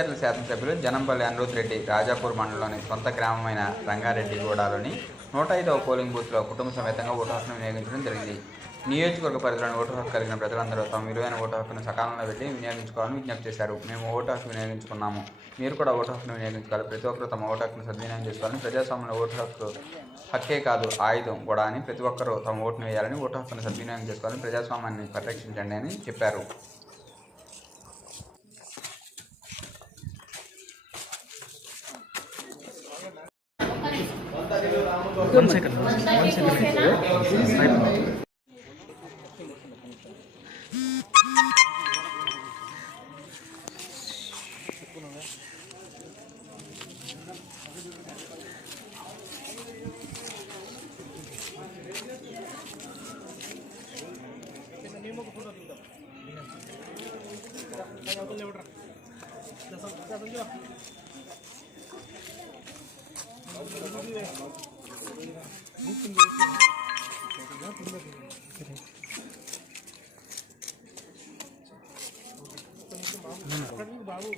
మాచర్ల శాసనసభ్యులు జనంపల్లి అనిరుద్ రెడ్డి రాజాపూర్ మండలంలోని సొంత గ్రామమైన రంగారెడ్డిగూడలోని 105వ పోలింగ్ బూత్లో కుటుంబ సమేతంగా ఓటు హక్కును వినియోగించడం జరిగింది. నియోజకవర్గ పరిధిలోని ఓటు హక్కు కలిగిన ప్రజలందరూ తమ విలువైన ఓటు హక్కును సకాలంలో వెళ్ళి వినియోగించుకోవాలని విజ్ఞప్తి చేశారు. మేము ఓటు హక్కు వినియోగించుకున్నాము, మీరు కూడా ఓటు హక్కును వినియోగించుకోవాలి. ప్రతి ఒక్కరూ తమ ఓటు హక్కును సద్వినియోగం చేసుకోవాలని, ప్రజాస్వామ్యంలో ఓటు హక్కే కాదు ఆయుధం కూడా అని ప్రతి ఒక్కరూ తమ ఓటును వేయాలని, ఓటు హక్కును సద్వినియోగం చేసుకోవాలని, ప్రజాస్వామ్యాన్ని పరిరక్షించండి అని చెప్పారు. One second. బాబు